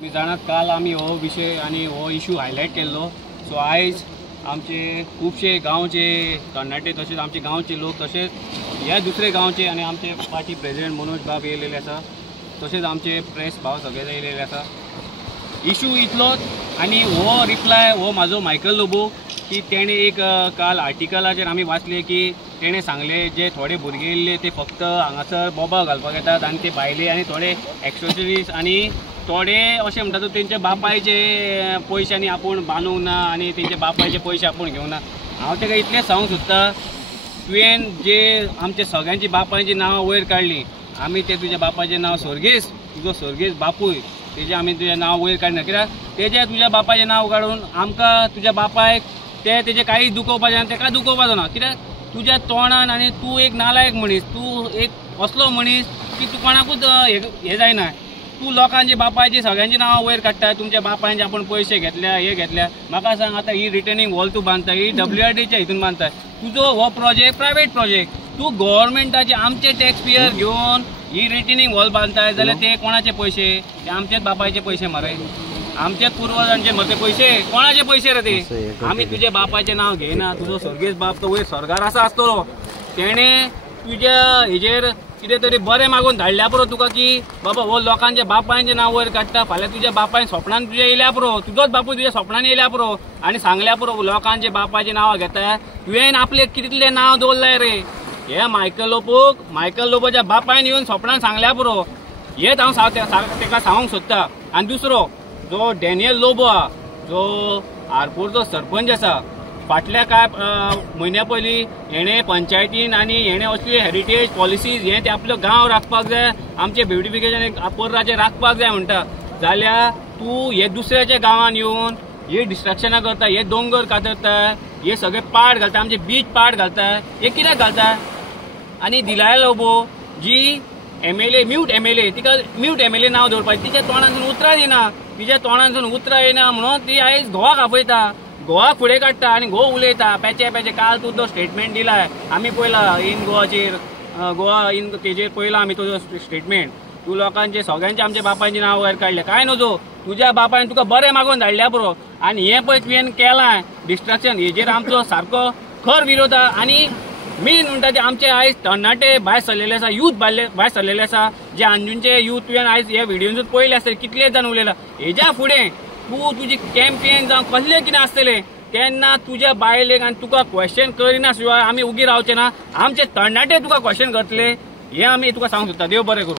मी जाणात काल आम्ही हो विषय आणि हो इश्यू हायलायट केल्लो. सो आयज आमचे खूबशे गांवचे तरणाटे तसेच आमचे गांवचे लोक तसेच ह्या दुसरे गांवचे आणि आमचे पार्टी प्रेसिडेंट मनोज बाब येयलेले आसा. तसेच आमचे प्रेस भाव सगळे येयलेले आसा. इश्यू इतलोच आणि हो रिप्लाय हो म्हाजो मायकल लोबो की तेणे एक काल आर्टिकलाचेर आमी वाचले की तेणे सांगले जे थोडे भुरगे येयल्ले ते फक्त हांगासर बोबा घालपाक येतात आणि ते भायले आणि थोडे एक्सेसरीज आणि थोडे अशें म्हणटा तेंचे बापायचे पयशांनी आपूण बांदूंक ना आणि तेंचे बापायचे पयशे आपूण घेवंक ना. हांव तेका इतलें सांगूंक सोदतां तुवें जे आमचे सगळ्यांची बापायची नांवां वयर काडलीं आमी ते तुज्या बापाचें नांव सर्गेस तुजो सर्गेस बापूय तेजें आमी तुजें नांव वयर काडना. कित्याक तेजें तुज्या बापाचें नांव काडून आमकां तुज्या बापायक तेजें कांय दुखोवपाचें आनी तेका दुखोवपाचो ना. कित्याक तुज्या तोंडान आनी तूं एक नालायक मनीस, तूं एक असलो मनीस की तूं कोणाकूच हें जायना. तूं लोकांचे बापायची सगळ्यांची नांवां वयर काडटा. तुमच्या बापायचे आपण पयशे घेतल्या हे घेतल्या. म्हाका सांग आतां ही रिटर्निंग वॉल तूं बांदता ही WRDच्या हितून बांदता. तुजो हो प्रोजेक्ट प्रायवेट प्रोजेक्ट तूं गव्हर्मेंटाचे आमचे टॅक्स पेयर घेवन ही रिटर्निंग वॉल बांदताय जाल्यार ते कोणाचे पयशे? ते आमचेच बापायचे पयशे मरे, आमचेच पुर्वजांचे मरे पैसे. कोणाचे पैसे रे ते? आमी तुझे बापाचे नाव घेयना. तुजो सर्गेस बाप तो वयर सरकार आसा आसतलो. तेणे तुज्या हेजेर कितें तरी बरें मागून धाडल्या पुरो तुका की बाबा हो लोकांच्या बापायचे नांव वयर काडटा. फाल्यां तुज्या बापायन स्वप्नान तुज्या येयल्या पुरो, तुजोच बापूय तुज्या स्वप्नान येयल्या पुरो आनी सांगल्या पुरो लोकांचे बापाचे नांवां घेता. तुवें आपले कितले नांव दवरलाय रे? हे मायकल लोबोच्या बापायन येवन स्वप्नान सांगल्या पुरो. हेच हांव तेका सांगूंक सोदतां. आनी दुसरो जो डॅनियल लोबो आहा जो आरपोरचो सरपंच आसा फाटल्या कांय म्हयन्या पयलीं हेणे पंचायतीन आनी हेणे असली हेरिटेज पॉलिसीज हे ते आपलो गांव राखपाक जाय, आमचे ब्युटिफिकेशन पर्राचे राखपाक जाय म्हणटा. जाल्यार तूं हे दुसऱ्याच्या गांवान येवन हे डिस्ट्रक्शनां करता, हे दोंगर कातरता, हे सगळे पाड घालता, आमचे बीच पाड घालता. हे कित्याक घालता? आनी दिलाय लोबो जी MLA म्यूट MLA तिका म्यूट MLA नांव दवरपाचें तिच्या तोंडांसून उतरां येना. तिच्या तोंडांसून उतरां येना म्हणून ती आयज घोवाक आपयता, घोवाक फुडें काडटा आनी घोव उलयता पेचे. काल तूं तो स्टेटमेंट दिलाय आमी पळयला इन गोवाचेर गोवा इन तेजेर पळयला आमी तुजो स्टेटमेंट. तूं लोकांचे सगळ्यांचे आमच्या बापायचें नांव वयर काडलें काय नजो. तुज्या बापायन तुका बरें मागून धाडल्या पुरो आनी हें पळय तुवें केलां डिस्ट्रक्शन. हेजेर आमचो सारको खर विरोध आहा. आनी मेन म्हणटा ते आमचे आयज तरणाटे भायर सरलेले आसा, यूथ भायर सरलेले आसा. जे अंजुंचे यूथ तुवें आयज हे व्हिडिओसून पळयले आसतले कितले जाण उलयला. हेज्या फुडें तूं तुजी कॅम्पेन जावं कसलें कितें आसतलें तेन्ना तुज्या बायलेक आनी तुका क्वेश्चन करिना शिवाय आमी उगी रावचे ना. आमचे तरणाटे तुका क्वेश्चन करतले हे आमी तुका सांगूंक सोदता. देव बरें करूं.